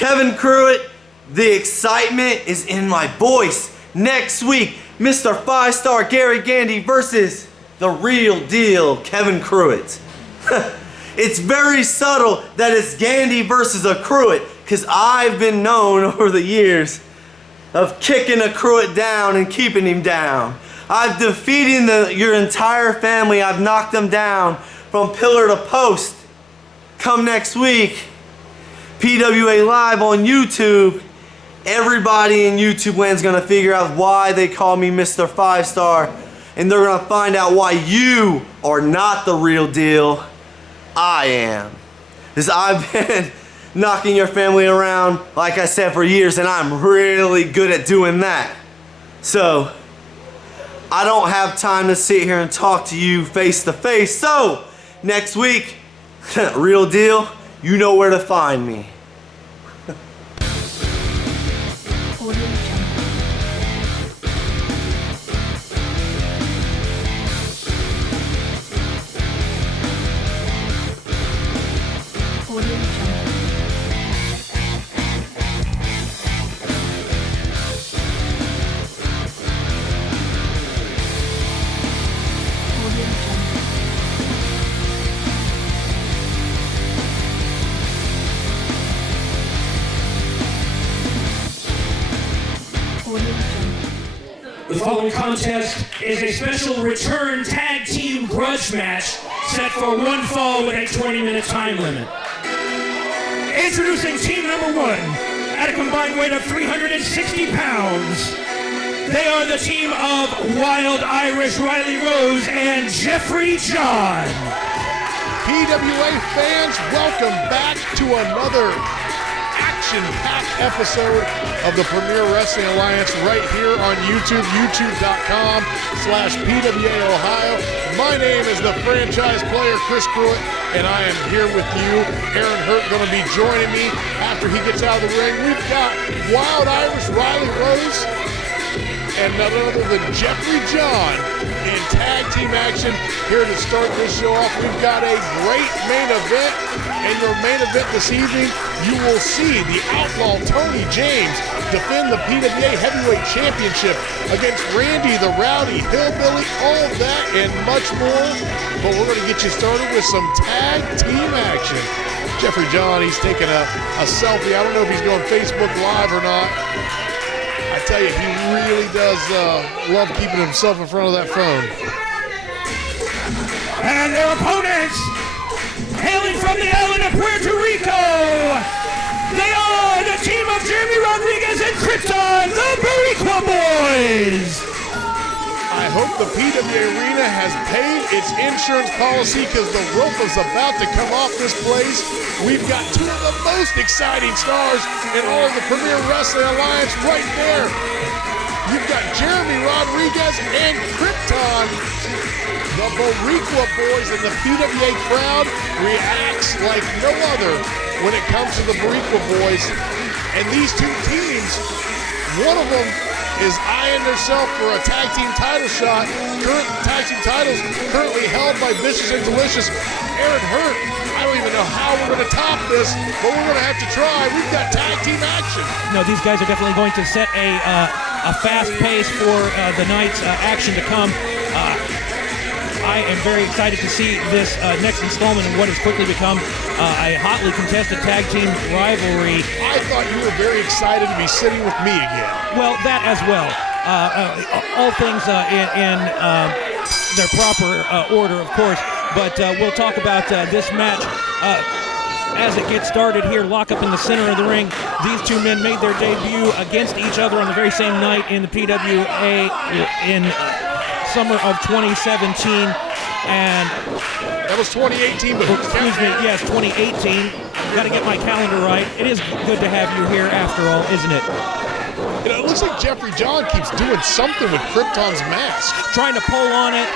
Kevin Cruitt, the excitement is in my voice. Next week, Mr. 5-Star Gary Gandy versus the real deal Kevin Cruitt. It's very subtle that it's Gandy versus a Cruitt, because I've been known over the years of kicking a Cruitt down and keeping him down. I've defeated your entire family. I've knocked them down from pillar to post. Come next week, PWA Live on YouTube. Everybody in YouTube land's gonna figure out why they call me Mr. 5-Star, and they're gonna find out why you are not the real deal. I am. Because I've been knocking your family around, like I said, for years, and I'm really good at doing that. So, I don't have time to sit here and talk to you face to face. So, next week, real deal, you know where to find me. The following contest is a special return tag team grudge match set for one fall with a 20-minute time limit. Introducing team number one at a combined weight of 360 pounds. They are the team of Wild Irish Riley Rose and Jeffrey John. PWA fans, welcome back to another action-packed episode of the Premier Wrestling Alliance right here on YouTube, youtube.com/PWA Ohio. My name is the franchise player, Chris Pruitt, and I am here with you. Aaron Hurt going to be joining me after he gets out of the ring. We've got Wild Irish Riley Rose and none other than Jeffrey John in tag team action here to start this show off. We've got a great main event. In your main event this evening, you will see the Outlaw Tony James defend the PWA Heavyweight Championship against Randy the Rowdy Hillbilly, all of that and much more. But we're going to get you started with some tag team action. Jeffrey John, he's taking a selfie. I don't know if he's going Facebook Live or not. I tell you, he really does love keeping himself in front of that phone. And their opponents, hailing from the island of Puerto Rico, they are the team of Jeremy Rodriguez and Krypton, the Boricua Boys. I hope the PWA Arena has paid its insurance policy because the rope is about to come off this place. We've got two of the most exciting stars in all of the Premier Wrestling Alliance right there. You've got Jeremy Rodriguez and Krypton. The Boricua Boys, and the PWA crowd reacts like no other when it comes to the Boricua Boys. And these two teams, one of them is eyeing herself for a tag team title shot. Current tag team titles currently held by Vicious and Delicious. Aaron Hurt, I don't even know how we're going to top this, but we're going to have to try. We've got tag team action. No, these guys are definitely going to set a fast pace for the night's action to come. I am very excited to see this next installment in what has quickly become a hotly contested tag team rivalry. I thought you were very excited to be sitting with me again. Well, that as well. All things in their proper order, of course. But we'll talk about this match as it gets started here. Lock up in the center of the ring. These two men made their debut against each other on the very same night in the PWA in summer of 2017, and that was 2018, but excuse me, yes, 2018. Got to get my calendar right. It is good to have you here after all, isn't it? You know, it looks like Jeffrey John keeps doing something with Krypton's mask. Trying to pull on it.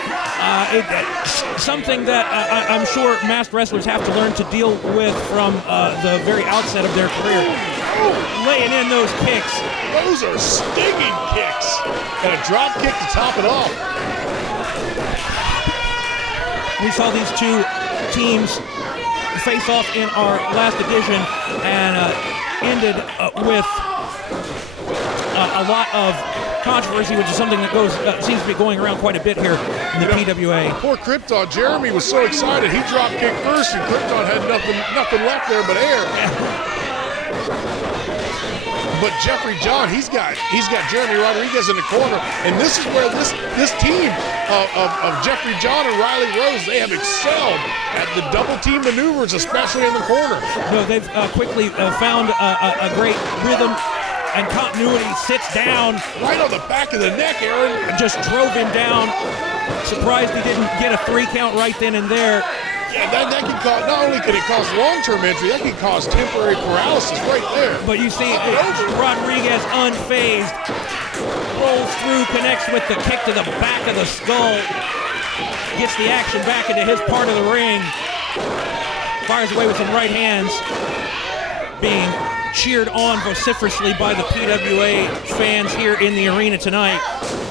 Something that I'm sure masked wrestlers have to learn to deal with from the very outset of their career. Oh, laying in those kicks. Those are stinging kicks. And a drop kick to top it off. We saw these two teams face off in our last edition, and ended with a lot of controversy, which is something that seems to be going around quite a bit here in the PWA. Poor Krypton. Jeremy was so excited. He dropped kick first, and Krypton had nothing left there but air. But Jeffrey John, he's got Jeremy Rodriguez in the corner, and this is where this team of Jeffrey John and Riley Rose, they have excelled at the double team maneuvers, especially in the corner. No, they've quickly found a great rhythm and continuity. Sits down right on the back of the neck, Aaron. And just drove him down. Surprised he didn't get a 3 count right then and there. Yeah, that can cause, not only can it cause long-term injury, that can cause temporary paralysis right there. But you see, Rodriguez unfazed, rolls through, connects with the kick to the back of the skull, gets the action back into his part of the ring, fires away with some right hands, being cheered on vociferously by the PWA fans here in the arena tonight.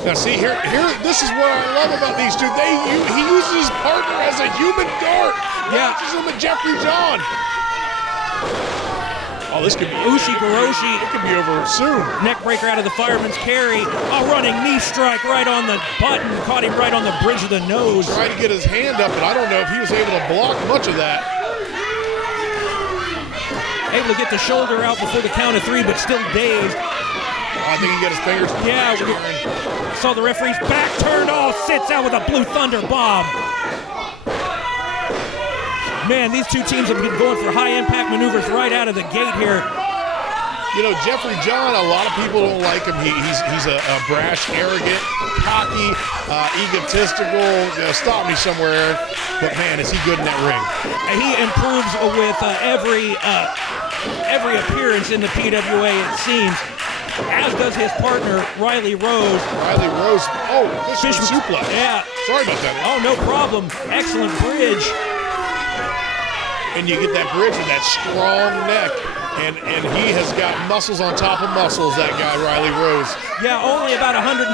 Now see, here, this is what I love about these two. He uses his partner as a human dart. Yeah. Launches him at Jeffrey John. Oh, this could be Ushi-Goroshi. It could be over soon. Neckbreaker out of the fireman's carry. A running knee strike right on the button. Caught him right on the bridge of the nose. Tried to get his hand up, but I don't know if he was able to block much of that. Able to get the shoulder out before the count of 3, but still dazed. I think he got his fingers. Yeah, saw the referee's back turned. Sits out with a Blue Thunder bomb. Man, these two teams have been going for high-impact maneuvers right out of the gate here. You know, Jeffrey John, a lot of people don't like him. He's a brash, arrogant, cocky, egotistical. Stop me somewhere, Aaron. But man, is he good in that ring. And he improves with every appearance in the PWA, it seems. As does his partner, Riley Rose. Riley Rose, fisherman suplex. Yeah. Sorry about that. Oh, no problem. Excellent bridge. And you get that bridge with that strong neck. And he has got muscles on top of muscles, that guy, Riley Rose. Yeah, only about 175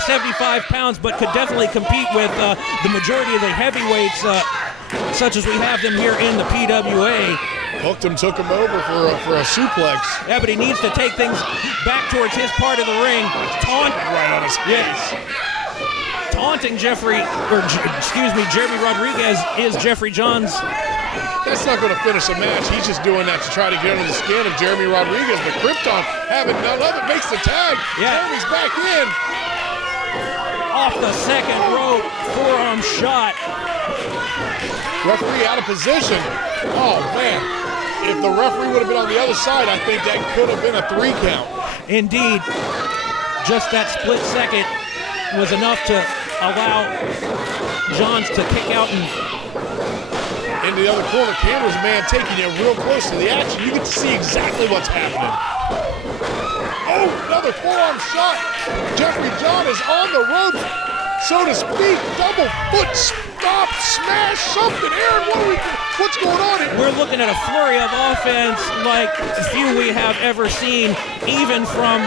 pounds, but could definitely compete with the majority of the heavyweights, such as we have them here in the PWA. Hooked him, took him over for a suplex. Yeah, but he needs to take things back towards his part of the ring. Right on his face. Taunting Jeremy Rodriguez is Jeffrey John's. That's not going to finish a match. He's just doing that to try to get under the skin of Jeremy Rodriguez. But Krypton, having none of it, makes the tag. Yeah. Jeremy's back in. Off the second rope, forearm shot. Referee out of position. Oh, man. If the referee would have been on the other side, I think that could have been a 3 count. Indeed. Just that split second was enough to allow Johns to kick out and into the other corner. Cameraman taking you real close to the action. You get to see exactly what's happening. Oh, another forearm shot. Jeffrey John is on the ropes, so to speak. Double foot stop, smash, something. Aaron, what's going on here? We're looking at a flurry of offense like few we have ever seen, even from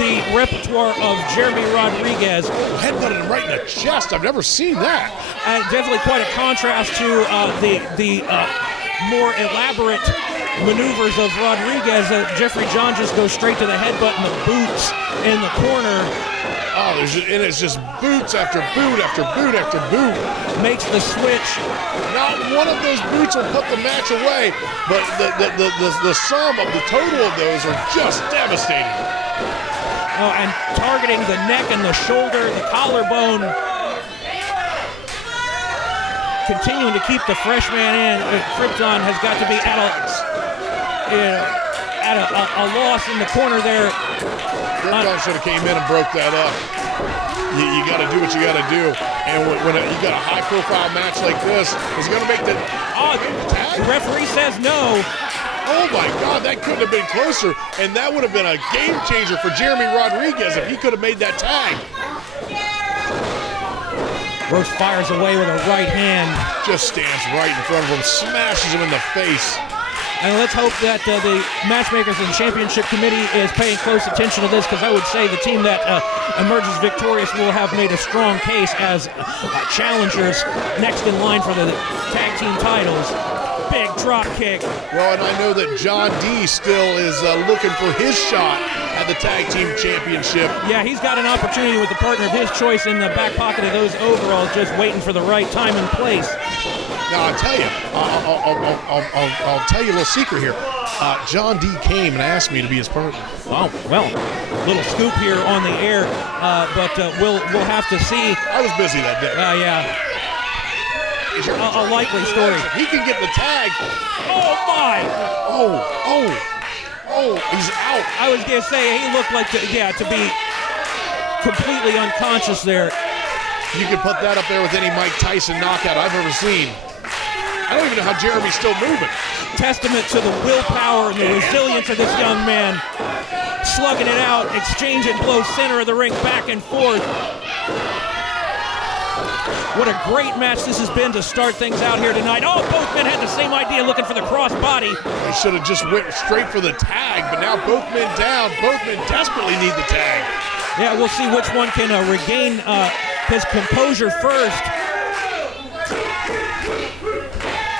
the repertoire of Jeremy Rodriguez. Headbutted him right in the chest. I've never seen that. And definitely quite a contrast to the more elaborate maneuvers of Rodriguez. Jeffrey John just goes straight to the headbutt and the boots in the corner. Oh, and it's just boots after boot after boot after boot. Makes the switch. Not one of those boots will put the match away, but the sum of the total of those are just devastating. Oh, and targeting the neck and the shoulder, the collarbone. Continuing to keep the freshman in. Krypton has got to be at a loss in the corner there. Krypton should have came in and broke that up. You got to do what you got to do. And when you got a high-profile match like this, it's going to make the tag. The referee says no. Oh my God, that couldn't have been closer, and that would have been a game changer for Jeremy Rodriguez if he could have made that tag. Rose fires away with a right hand. Just stands right in front of him, smashes him in the face. And let's hope that the matchmakers and championship committee is paying close attention to this, because I would say the team that emerges victorious will have made a strong case as challengers next in line for the tag team titles. big drop kick. Well, and I know that John D still is looking for his shot at the tag team championship. Yeah, he's got an opportunity with the partner of his choice in the back pocket of those overalls, just waiting for the right time and place. Now, I'll tell you, I'll tell you a little secret here. John D came and asked me to be his partner. Oh, well, little scoop here on the air, but we'll have to see. I was busy that day. Yeah. A likely story. He can get the tag. Oh, my! Oh, he's out. I was going to say, he looked like, to be completely unconscious there. You can put that up there with any Mike Tyson knockout I've ever seen. I don't even know how Jeremy's still moving. Testament to the willpower and the resilience of this young man. Slugging it out, exchanging blows center of the ring, back and forth. What a great match this has been to start things out here tonight. Oh, both men had the same idea, looking for the crossbody. They should have just went straight for the tag, but now both men down. Both men desperately need the tag. Yeah, we'll see which one can regain his composure first.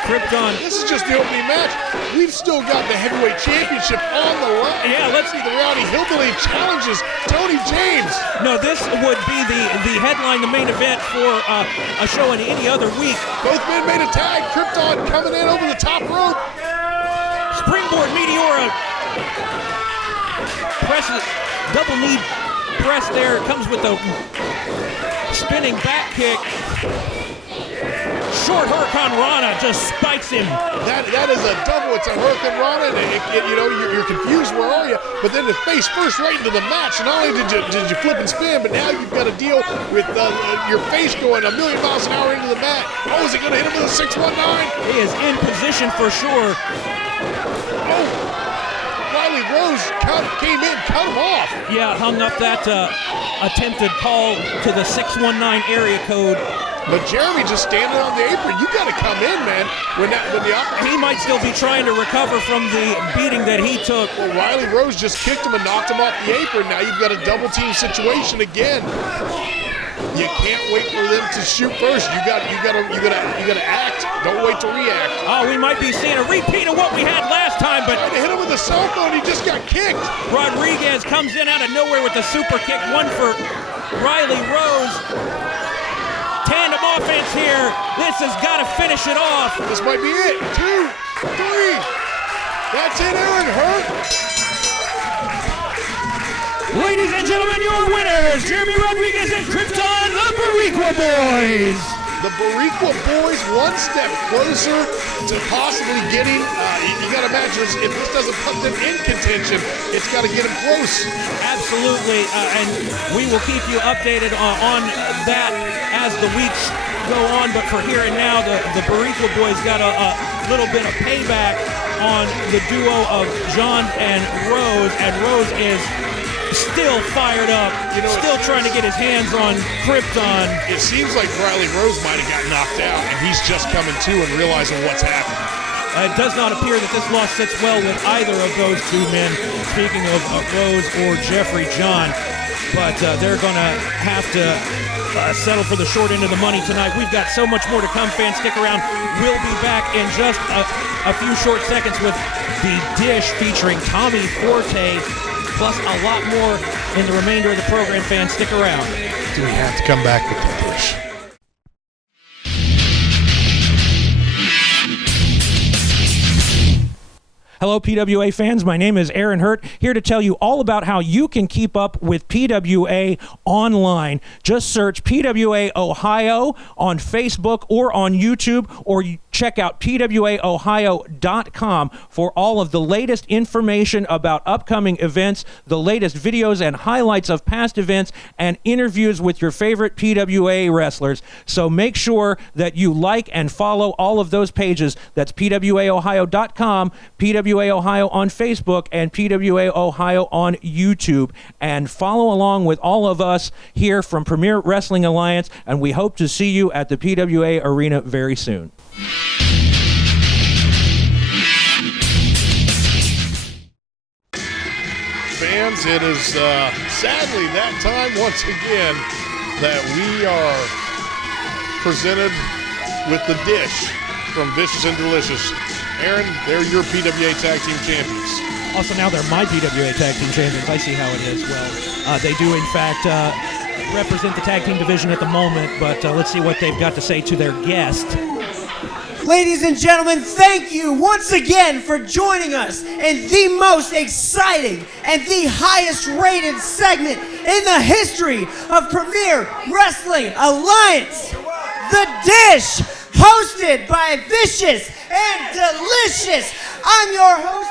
Krypton. This is just the opening match. We've still got the heavyweight championship on the line. Yeah, let's see the Rowdy Hillbilly challenges Tony James. No, this would be the headline, the main event for a show in any other week. Both men made a tag. Krypton coming in over the top rope. Springboard Meteora. Presses, double knee press there. Comes with the spinning back kick. Short Hurricane Rana just spikes him. That is a double. It's a Hurricane Rana. You're confused. Where are you? But then the face first right into the match. Not only did you flip and spin, but now you've got to deal with your face going a million miles an hour into the mat. Oh, is he going to hit him with a 619? He is in position for sure. Oh, Riley Rose came in, cut him off. Yeah, hung up that attempted call to the 619 area code. But Jeremy just standing on the apron. You got to come in, man. He might still be trying to recover from the beating that he took. Well, Riley Rose just kicked him and knocked him off the apron. Now you've got a double team situation again. You can't wait for them to shoot first. You got to act. Don't wait to react. Oh, we might be seeing a repeat of what we had last time, but they hit him with a cell phone. He just got kicked. Rodriguez comes in out of nowhere with a super kick. One for Riley Rose. Tandem offense here. This has got to finish it off. This might be it. 2, 3. That's it, Aaron Hurt. Ladies and gentlemen, your winners, Jeremy Rodriguez and Krypton, the Boricua Boys. The Boricua Boys one step closer to possibly getting, you got to imagine, if this doesn't put them in contention, it's got to get them close. Absolutely, and we will keep you updated on that as the weeks go on, but for here and now, the Boricua Boys got a little bit of payback on the duo of John and Rose is still fired up, still trying to get his hands on Krypton. It seems like Riley Rose might have got knocked out, and he's just coming to and realizing what's happened. It does not appear that this loss sits well with either of those two men, speaking of Rose or Jeffrey John, but they're going to have to settle for the short end of the money tonight. We've got so much more to come, fans. Stick around. We'll be back in just a few short seconds with The Dish featuring Tommy Forte, plus a lot more in the remainder of the program, fans. Stick around. Do we have to come back with The Dish? Hello, PWA fans. My name is Aaron Hurt, here to tell you all about how you can keep up with PWA online. Just search PWA Ohio on Facebook or on YouTube, or check out PWAOhio.com for all of the latest information about upcoming events, the latest videos and highlights of past events, and interviews with your favorite PWA wrestlers. So make sure that you like and follow all of those pages. That's PWAOhio.com, PWA Ohio on Facebook, and PWA Ohio on YouTube. And follow along with all of us here from Premier Wrestling Alliance, and we hope to see you at the PWA Arena very soon. Fans, it is sadly that time once again that we are presented with The Dish from Vicious and Delicious. Aaron, they're your PWA Tag Team Champions. Also, now they're my PWA Tag Team Champions. I see how it is. Well, they do, in fact, represent the tag team division at the moment, but let's see what they've got to say to their guest. Ladies and gentlemen, thank you once again for joining us in the most exciting and the highest rated segment in the history of Premier Wrestling Alliance. The Dish, hosted by Vicious and Delicious. I'm your host,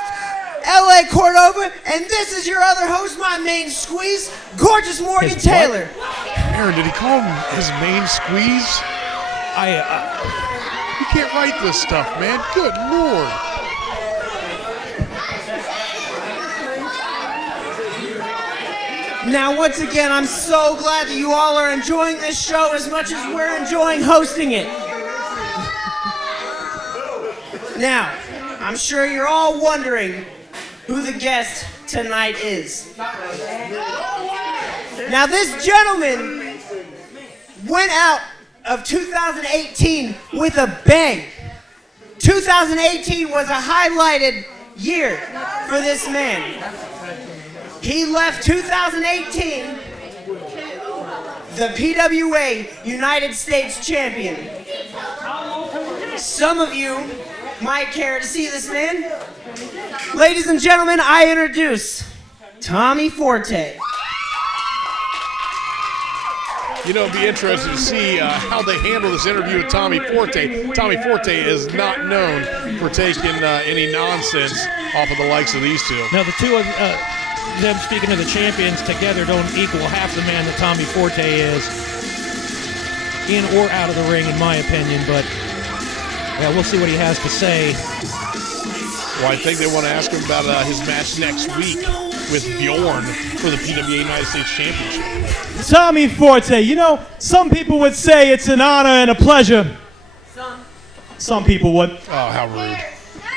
L.A. Cordova, and this is your other host, my main squeeze, Gorgeous Morgan Taylor. Aaron, did he call him his main squeeze? You can't write this stuff, man. Good Lord. Now, once again, I'm so glad that you all are enjoying this show as much as we're enjoying hosting it. Now, I'm sure you're all wondering who the guest tonight is. Now, this gentleman went out of 2018 with a bang. 2018 was a highlighted year for this man. He left 2018 the PWA United States Champion. Some of you might care to see this man. Ladies and gentlemen, I introduce Tommy Forte. You know, it'd be interesting to see how they handle this interview with Tommy Forte. Tommy Forte is not known for taking any nonsense off of the likes of these two. Now, the two of them, speaking of the champions, together don't equal half the man that Tommy Forte is, in or out of the ring, in my opinion, but yeah, we'll see what he has to say. Well, I think they want to ask him about his match next week with Bjorn for the PWA United States Championship. Tommy Forte, you know, some people would say it's an honor and a pleasure. Some people would. Oh, how rude.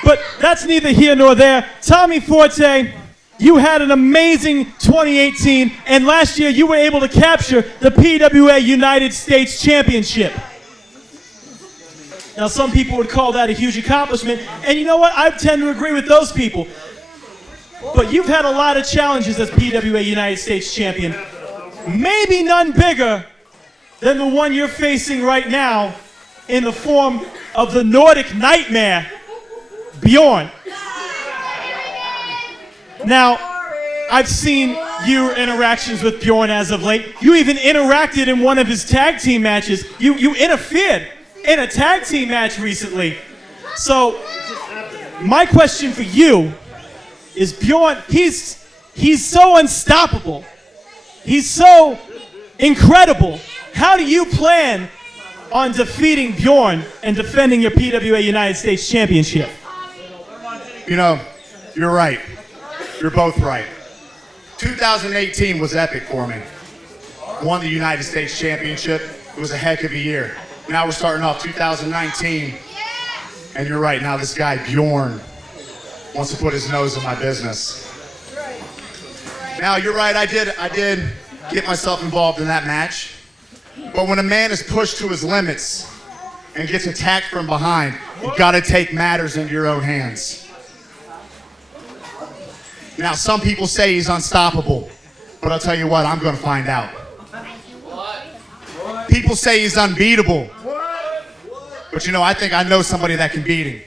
But that's neither here nor there. Tommy Forte, you had an amazing 2018, and last year you were able to capture the PWA United States Championship. Now, some people would call that a huge accomplishment, and you know what? I tend to agree with those people. But you've had a lot of challenges as PWA United States Champion. Maybe none bigger than the one you're facing right now in the form of the Nordic Nightmare, Bjorn. Now, I've seen your interactions with Bjorn as of late. You even interacted in one of his tag team matches. You interfered in a tag team match recently. So, my question for you is, Bjorn, he's so unstoppable. He's so incredible. How do you plan on defeating Bjorn and defending your PWA United States Championship? You know, you're right. You're both right. 2018 was epic for me. Won the United States Championship. It was a heck of a year. Now we're starting off 2019, and you're right. Now this guy, Bjorn, wants to put his nose in my business. Now, you're right, I did get myself involved in that match. But when a man is pushed to his limits and gets attacked from behind, you gotta take matters into your own hands. Now, some people say he's unstoppable, but I'll tell you what, I'm gonna find out. People say he's unbeatable, but you know, I think I know somebody that can beat him.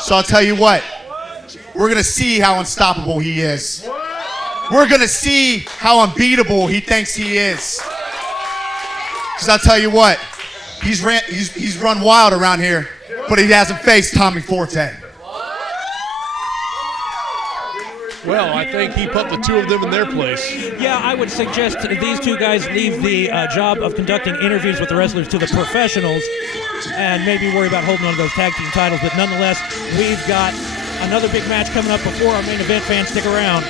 So I'll tell you what, we're gonna see how unstoppable he is. We're gonna see how unbeatable he thinks he is. Because I'll tell you what, he's run wild around here, but he hasn't faced Tommy Forte. Well, I think he put the two of them in their place. Yeah, I would suggest these two guys leave the job of conducting interviews with the wrestlers to the professionals and maybe worry about holding on to those tag team titles. But nonetheless, we've got another big match coming up before our main event. Fans, stick around.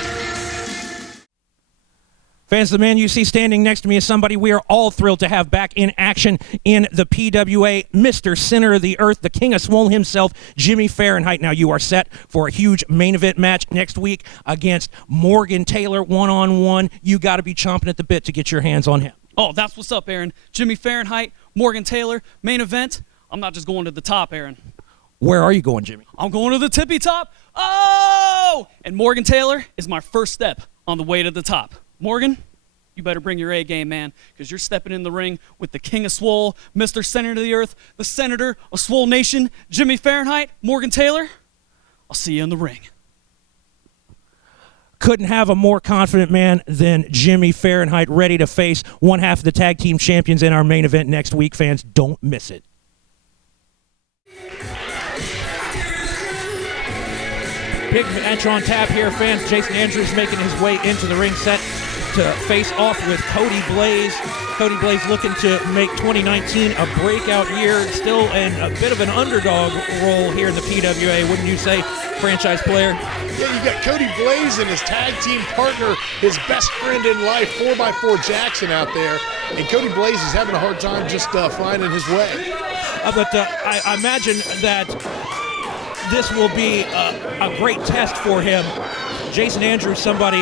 Fans, the man you see standing next to me is somebody we are all thrilled to have back in action in the PWA, Mr. Center of the Earth, the King of Swole himself, Jimmy Fahrenheit. Now you are set for a huge main event match next week against Morgan Taylor, one-on-one. You got to be chomping at the bit to get your hands on him. Oh, that's what's up, Aaron. Jimmy Fahrenheit, Morgan Taylor, main event I'm not just going to the top, Aaron. Where are you going, Jimmy? I'm going to the tippy top. Oh! And Morgan Taylor is my first step on the way to the top. Morgan, you better bring your A game, man, because you're stepping in the ring with the King of Swole, Mr. Center of the Earth, the Senator of Swole Nation, Jimmy Fahrenheit, Morgan Taylor. I'll see you in the ring. Couldn't have a more confident man than Jimmy Fahrenheit, ready to face one half of the tag team champions in our main event next week. Fans, don't miss it. Big match on tap here, fans. Jason Andrews making his way into the ring set to face off with Cody Blaze. Cody Blaze looking to make 2019 a breakout year, still in a bit of an underdog role here in the PWA, wouldn't you say, franchise player? Yeah, you got Cody Blaze and his tag team partner, his best friend in life, 4x4 Jackson out there. And Cody Blaze is having a hard time just finding his way. But I imagine that this will be a great test for him. Jason Andrews, somebody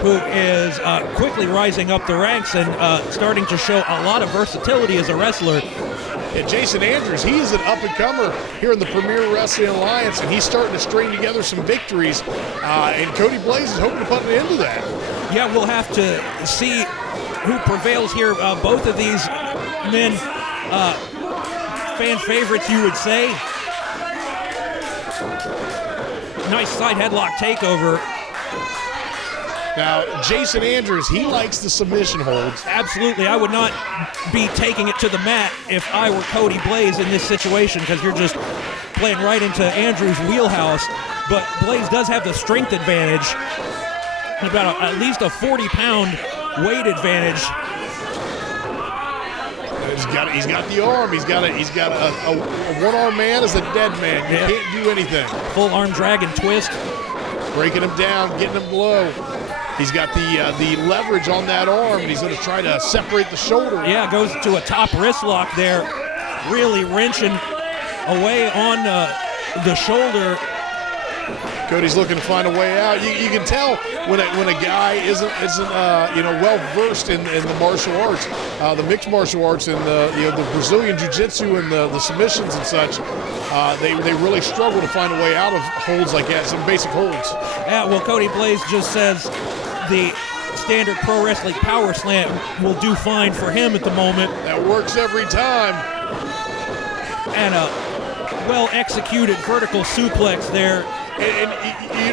who is quickly rising up the ranks and starting to show a lot of versatility as a wrestler. Yeah, Jason Andrews, he is an up-and-comer here in the Premier Wrestling Alliance, and he's starting to string together some victories. And Cody Blaze is hoping to put an end to that. Yeah, we'll have to see who prevails here. Both of these men, fan favorites, you would say. Nice side headlock takeover. Now, Jason Andrews, he likes the submission holds. Absolutely. I would not be taking it to the mat if I were Cody Blaze in this situation, because you're just playing right into Andrews' wheelhouse. But Blaze does have the strength advantage, about at least a 40-pound weight advantage. He's got the arm. He's got a one-arm man is a dead man. You can't do anything. Full arm dragon twist. Breaking him down, getting him low. He's got the leverage on that arm, and he's going to try to separate the shoulder. Yeah, goes to a top wrist lock there, really wrenching away on the shoulder. Cody's looking to find a way out. You can tell when a guy isn't well versed in the martial arts, the mixed martial arts, and the Brazilian jiu-jitsu and the submissions and such. They really struggle to find a way out of holds like that, some basic holds. Yeah, well, Cody Blaze just says the standard pro wrestling power slam will do fine for him at the moment. That works every time. And a well-executed vertical suplex there. And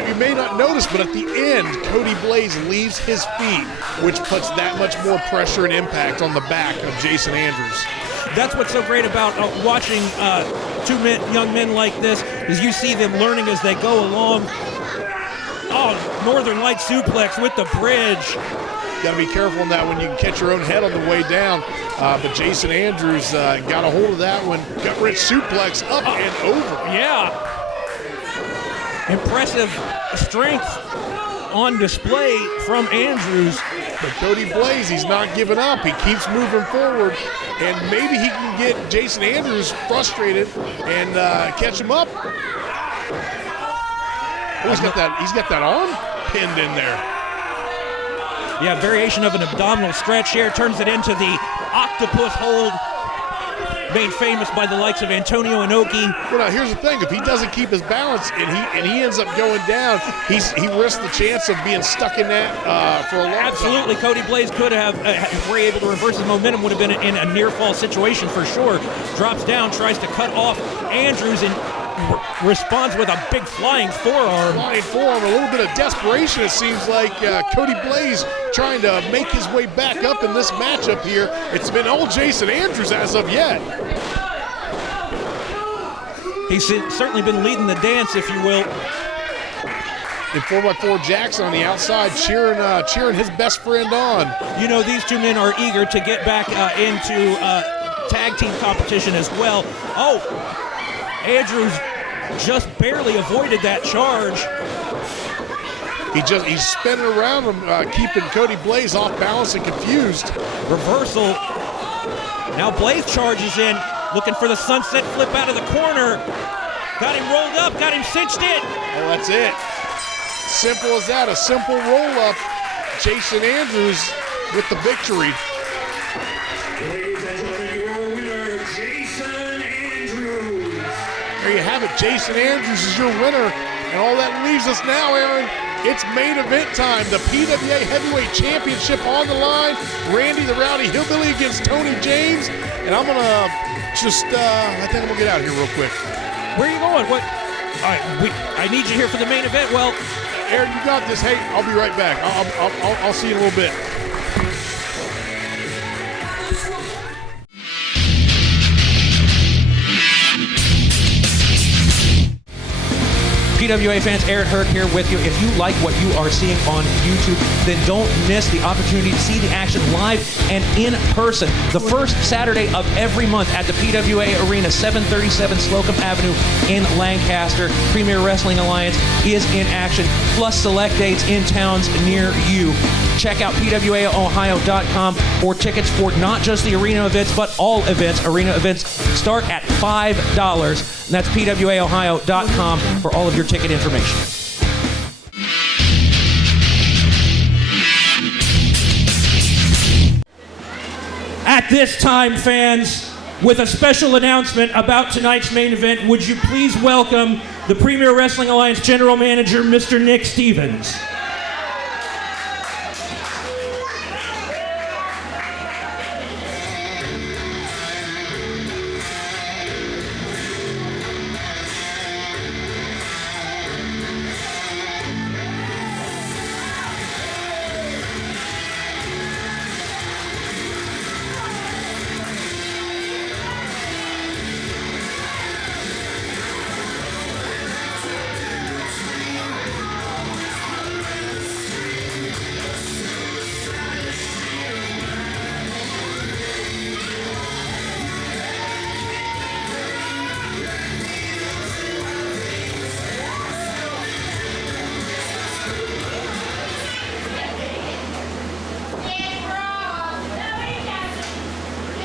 you may not notice, but at the end, Cody Blaze leaves his feet, which puts that much more pressure and impact on the back of Jason Andrews. That's what's so great about watching young men like this, is you see them learning as they go along. Oh, Northern Light suplex with the bridge. Got to be careful on that one. You can catch your own head on the way down. But Jason Andrews got a hold of that one. Gut-wrench suplex up and over. Yeah. Impressive strength on display from Andrews. But Cody Blaze, he's not giving up. He keeps moving forward. And maybe he can get Jason Andrews frustrated and catch him up. Oh, he's got that arm pinned in there. Yeah, variation of an abdominal stretch here. Turns it into the octopus hold, made famous by the likes of Antonio Inoki. Well, now here's the thing: if he doesn't keep his balance and he ends up going down, he risks the chance of being stuck in that for a long time. Absolutely, Cody Blaze could have, were able to reverse his momentum, would have been in a near fall situation for sure. Drops down, tries to cut off Andrews, and responds with a big flying forearm. Flying forearm, a little bit of desperation. It seems like Cody Blaze trying to make his way back up in this matchup here. It's been old Jason Andrews as of yet. He's certainly been leading the dance, if you will. And 4x4 Jackson on the outside cheering his best friend on. You know, these two men are eager to get back into tag team competition as well. Oh, Andrews just barely avoided that charge. He's spinning around him, keeping Cody Blaze off balance and confused. Reversal. Now Blaze charges in, looking for the sunset flip out of the corner. Got him rolled up, got him cinched in. Oh, that's it. Simple as that, a simple roll up. Jason Andrews with the victory. Ladies and gentlemen, your winner, Jason Andrews. Jason Andrews is your winner. And all that leaves us now, Aaron, it's main event time. The PWA Heavyweight Championship on the line. Randy the Rowdy Hillbilly against Tony James. And I'm going to just, I think I'm going to get out of here real quick. Where are you going? What? All right, I need you here for the main event. Well, Aaron, you got this. Hey, I'll be right back. I'll see you in a little bit. PWA fans, Aaron Hurt here with you. If you like what you are seeing on YouTube, then don't miss the opportunity to see the action live and in person. The first Saturday of every month at the PWA Arena, 737 Slocum Avenue in Lancaster. Premier Wrestling Alliance is in action, plus select dates in towns near you. Check out PWAOhio.com for tickets for not just the arena events, but all events. Arena events start at $5. And that's PWAOhio.com for all of your ticket information. At this time, fans, with a special announcement about tonight's main event, would you please welcome the Premier Wrestling Alliance General Manager, Mr. Nick Stevens.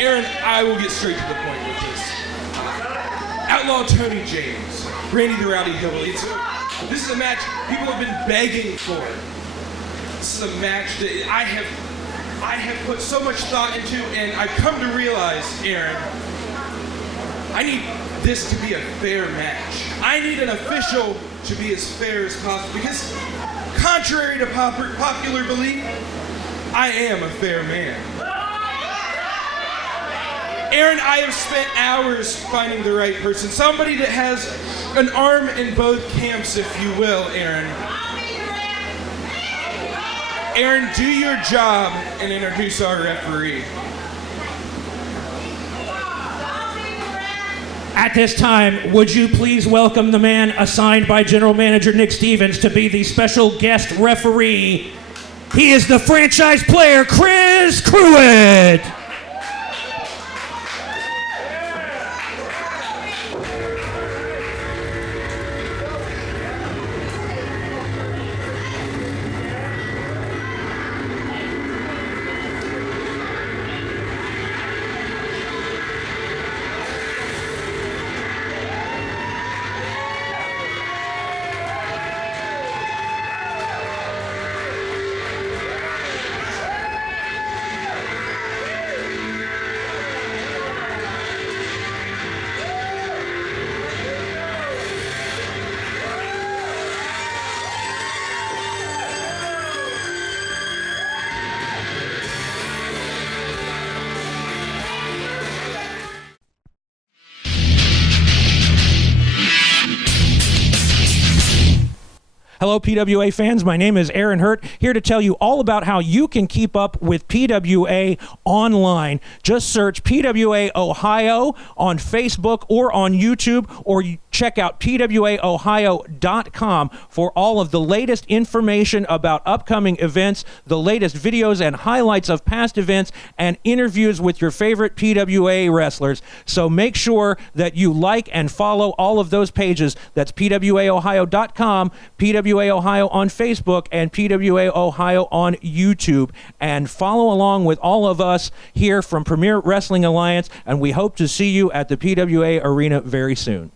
Aaron, I will get straight to the point with this. Outlaw Tony James, Randy the Rowdy Hillbilly. This is a match people have been begging for. This is a match that I have put so much thought into, and I've come to realize, Aaron, I need this to be a fair match. I need an official to be as fair as possible, because contrary to popular belief, I am a fair man. Aaron, I have spent hours finding the right person. Somebody that has an arm in both camps, if you will, Aaron. Aaron, do your job and introduce our referee. At this time, would you please welcome the man assigned by General Manager Nick Stevens to be the special guest referee. He is the franchise player, Chris Pruitt. Hello, PWA fans. My name is Aaron Hurt, here to tell you all about how you can keep up with PWA online. Just search PWA Ohio on Facebook or on YouTube, or check out PWAOhio.com for all of the latest information about upcoming events, the latest videos and highlights of past events, and interviews with your favorite PWA wrestlers. So make sure that you like and follow all of those pages. That's PWAOhio.com, PWA Ohio on Facebook, and PWA Ohio on YouTube. And follow along with all of us here from Premier Wrestling Alliance, and we hope to see you at the PWA Arena very soon.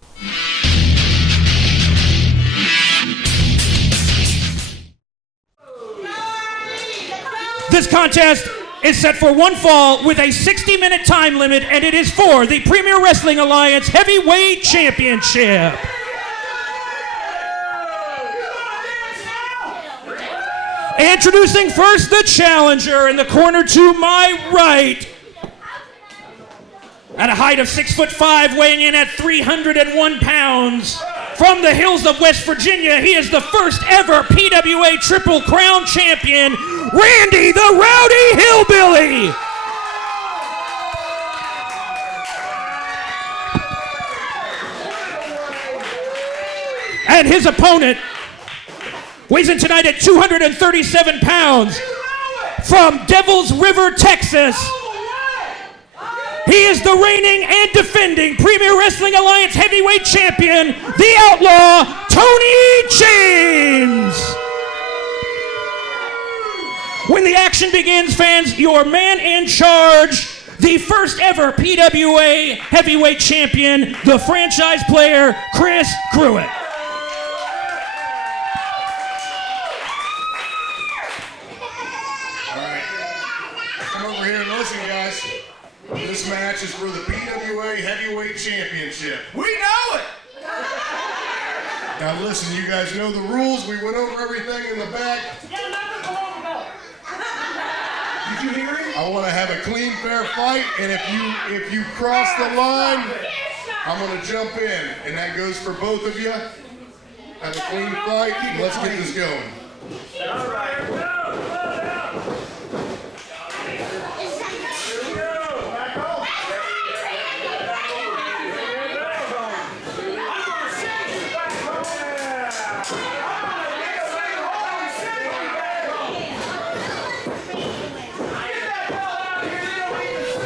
This contest is set for one fall with a 60-minute time limit, and it is for the Premier Wrestling Alliance Heavyweight Championship. Introducing first the challenger in the corner to my right. At a height of 6'5", weighing in at 301 pounds. From the hills of West Virginia, he is the first ever PWA Triple Crown champion, Randy the Rowdy Hillbilly. And his opponent weighs in tonight at 237 pounds. From Devils River, Texas. He is the reigning and defending Premier Wrestling Alliance heavyweight champion, the Outlaw, Tony James. When the action begins, fans, your man in charge, the first ever PWA heavyweight champion, the franchise player, Chris Pruitt. All right. Come over here and listen, guys. This match is for the PWA Heavyweight Championship. We know it! Now listen, you guys know the rules. We went over everything in the back. Did you hear him? I want to have a clean, fair fight, and if you cross the line, I'm going to jump in, and that goes for both of you. Have a clean fight, and let's get this going. All right.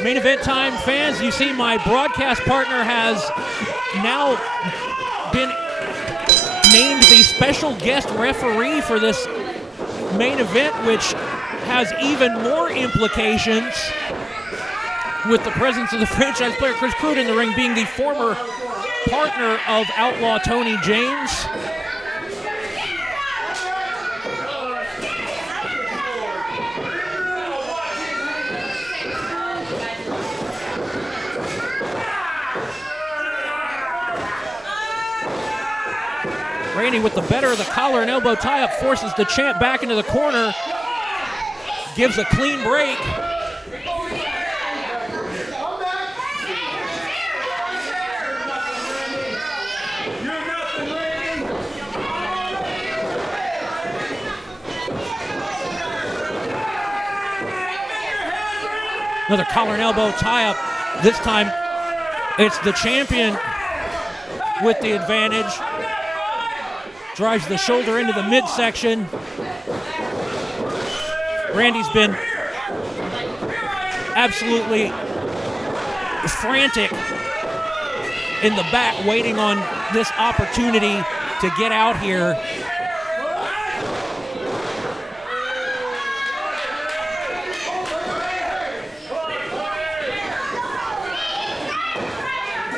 Main event time, fans. You see my broadcast partner has now been named the special guest referee for this main event, which has even more implications with the presence of the franchise player Chris Pruitt in the ring, being the former partner of Outlaw Tony James. Randy with the better of the collar and elbow tie-up forces the champ back into the corner. Gives a clean break. Another collar and elbow tie-up. This time it's the champion with the advantage. Drives the shoulder into the midsection. Randy's been absolutely frantic in the back, waiting on this opportunity to get out here.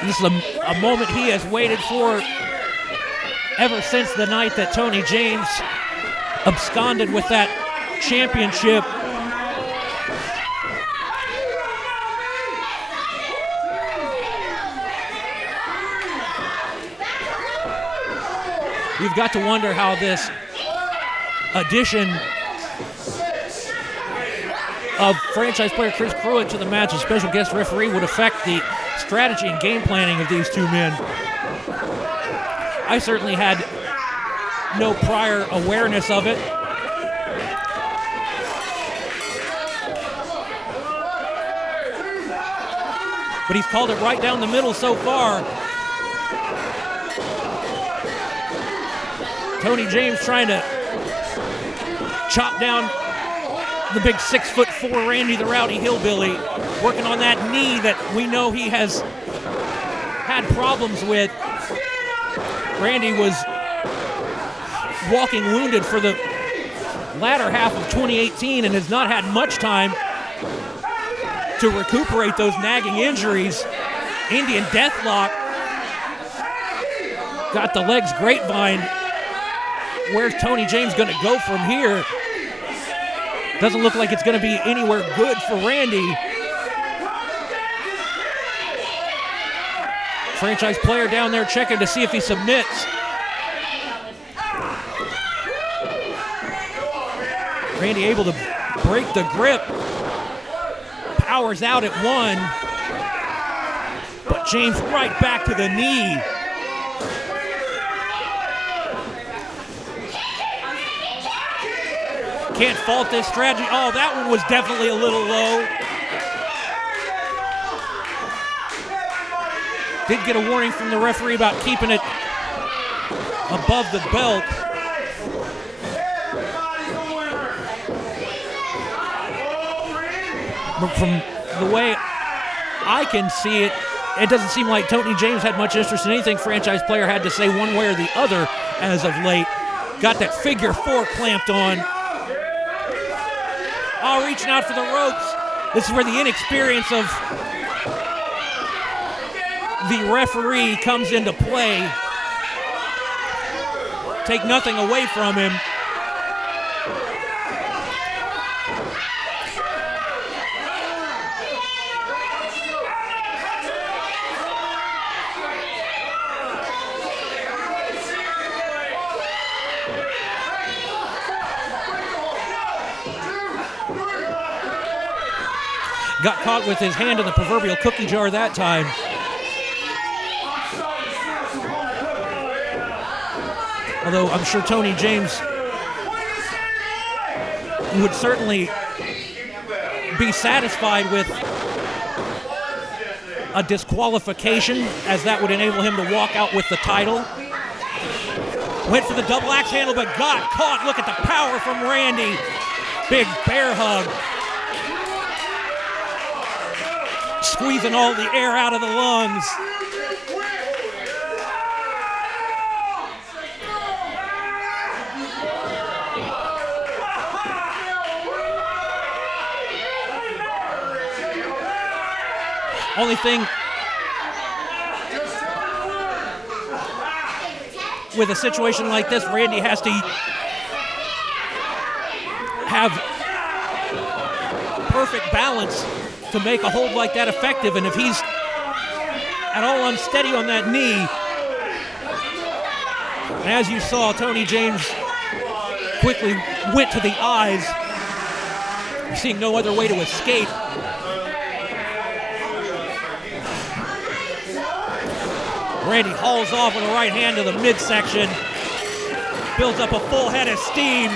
This is a moment he has waited for ever since the night that Tony James absconded with that championship. You've got to wonder how this addition of franchise player Chris Pruitt to the match as special guest referee would affect the strategy and game planning of these two men. I certainly had no prior awareness of it. But he's called it right down the middle so far. Tony James trying to chop down the big 6'4" Randy the Rowdy Hillbilly, working on that knee that we know he has had problems with. Randy was walking wounded for the latter half of 2018 and has not had much time to recuperate those nagging injuries. Indian Deathlock got the legs grapevine. Where's Tony James going to go from here? Doesn't look like it's going to be anywhere good for Randy. Franchise player down there checking to see if he submits. Randy able to break the grip. Powers out at one. But James right back to the knee. Can't fault this strategy. Oh, that one was definitely a little low. Did get a warning from the referee about keeping it above the belt. But from the way I can see it, it doesn't seem like Tony James had much interest in anything Franchise Player had to say one way or the other as of late. Got that figure four clamped on. Oh, reaching out for the ropes. This is where the inexperience of the referee comes into play. Take nothing away from him. Got caught with his hand in the proverbial cookie jar that time. Although I'm sure Tony James would certainly be satisfied with a disqualification, as that would enable him to walk out with the title. Went for the double axe handle, but got caught. Look at the power from Randy. Big bear hug. Squeezing all the air out of the lungs. Only thing with a situation like this, Randy has to have perfect balance to make a hold like that effective, and if he's at all unsteady on that knee, as you saw, Tony James quickly went to the eyes, seeing no other way to escape. Randy hauls off with a right hand to the midsection, builds up a full head of steam,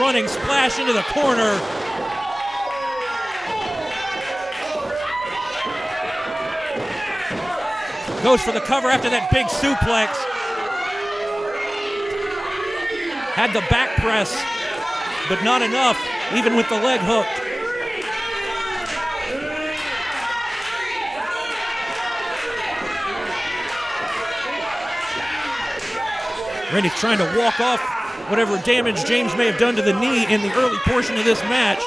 running splash into the corner. Goes for the cover after that big suplex. Had the back press, but not enough, even with the leg hook. Randy's trying to walk off whatever damage James may have done to the knee in the early portion of this match.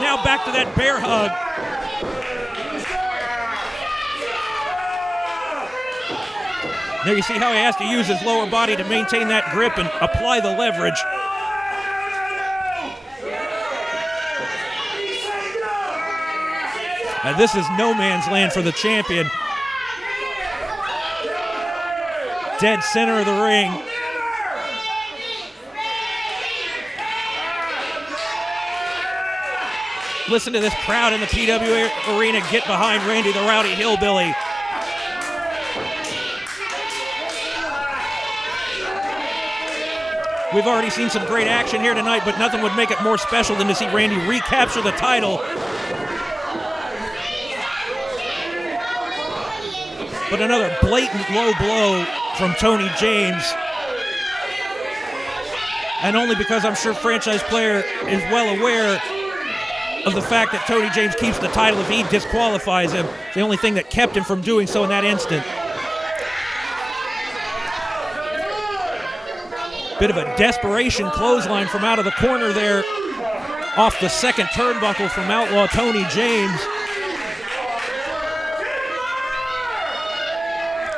Now back to that bear hug. There you see how he has to use his lower body to maintain that grip and apply the leverage. And this is no man's land for the champion. Dead center of the ring. Listen to this crowd in the PWA arena get behind Randy the Rowdy Hillbilly. We've already seen some great action here tonight, but nothing would make it more special than to see Randy recapture the title. But another blatant low blow from Tony James. And only because I'm sure Franchise Player is well aware of the fact that Tony James keeps the title if he disqualifies him. The only thing that kept him from doing so in that instant. Bit of a desperation clothesline from out of the corner there, off the second turnbuckle from Outlaw Tony James.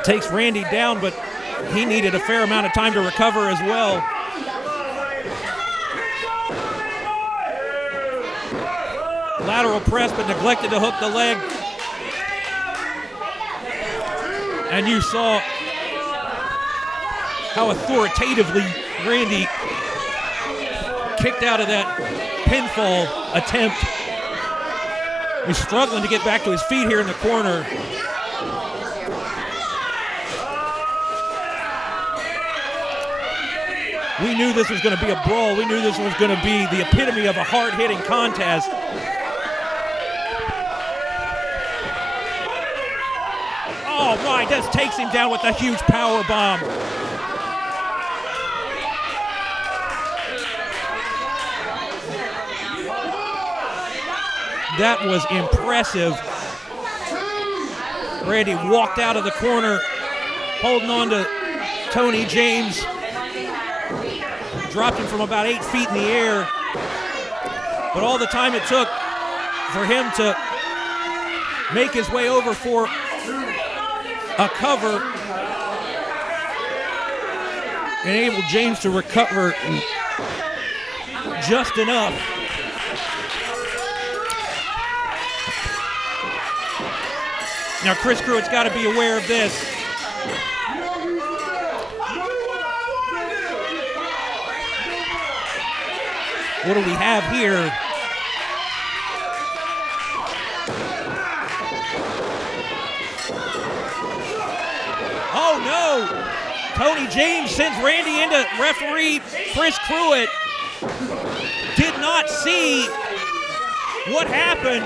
Takes Randy down, but he needed a fair amount of time to recover as well. Lateral press, but neglected to hook the leg. And you saw how authoritatively Randy kicked out of that pinfall attempt. He's struggling to get back to his feet here in the corner. We knew this was going to be a brawl. We knew this was going to be the epitome of a hard-hitting contest. Oh my, that takes him down with a huge power bomb. That was impressive. Randy walked out of the corner, holding on to Tony James. Dropped him from about 8 feet in the air. But all the time it took for him to make his way over for a cover enabled James to recover just enough. Now Chris Pruitt's got to be aware of this. What do we have here? Oh no! Tony James sends Randy into referee Chris Pruitt. Did not see what happened.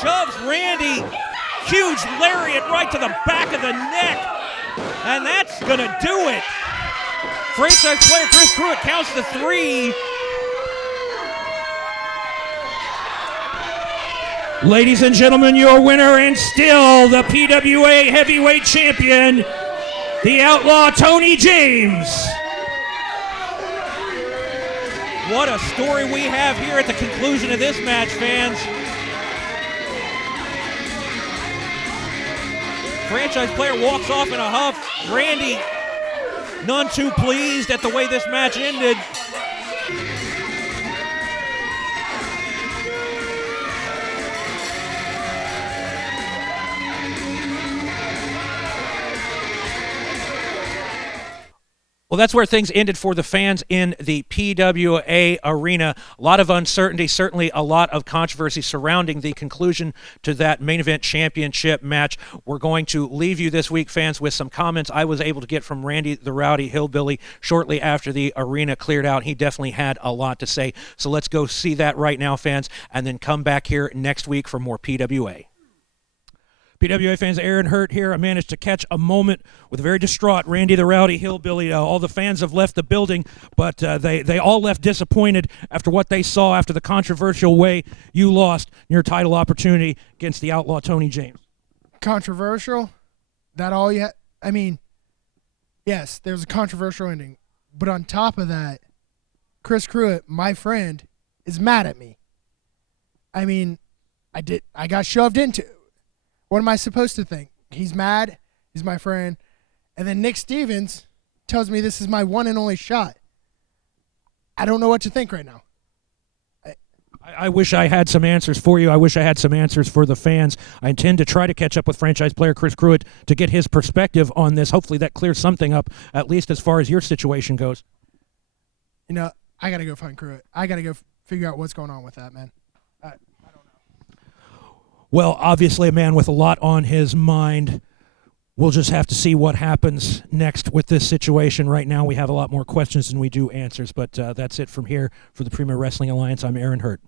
Shoves Randy. Huge lariat right to the back of the neck. And that's gonna do it. Franchise player Chris Pruitt counts to 3. Ladies and gentlemen, your winner and still the PWA Heavyweight Champion, the Outlaw Tony James. What a story we have here at the conclusion of this match, fans. Franchise player walks off in a huff. Randy, none too pleased at the way this match ended. Well, that's where things ended for the fans in the PWA arena. A lot of uncertainty, certainly a lot of controversy surrounding the conclusion to that main event championship match. We're going to leave you this week, fans, with some comments I was able to get from Randy the Rowdy Hillbilly shortly after the arena cleared out. He definitely had a lot to say. So let's go see that right now, fans, and then come back here next week for more PWA. PWA fans, Aaron Hurt here. I managed to catch a moment with a very distraught Randy the Rowdy Hillbilly. All the fans have left the building, but they all left disappointed after what they saw after the controversial way you lost your title opportunity against the Outlaw Tony James. Controversial? That all you I mean, yes, there's a controversial ending. But on top of that, Chris Pruitt, my friend, is mad at me. I mean, I got shoved into it. What am I supposed to think? He's mad. He's my friend. And then Nick Stevens tells me this is my one and only shot. I don't know what to think right now. I wish I had some answers for you. I wish I had some answers for the fans. I intend to try to catch up with franchise player Chris Pruitt to get his perspective on this. Hopefully that clears something up, at least as far as your situation goes. You know, I got to go find Pruitt. I got to go figure out what's going on with that, man. Well, obviously a man with a lot on his mind. We'll just have to see what happens next with this situation. Right now we have a lot more questions than we do answers, but that's it from here for the Premier Wrestling Alliance. I'm Aaron Hurt.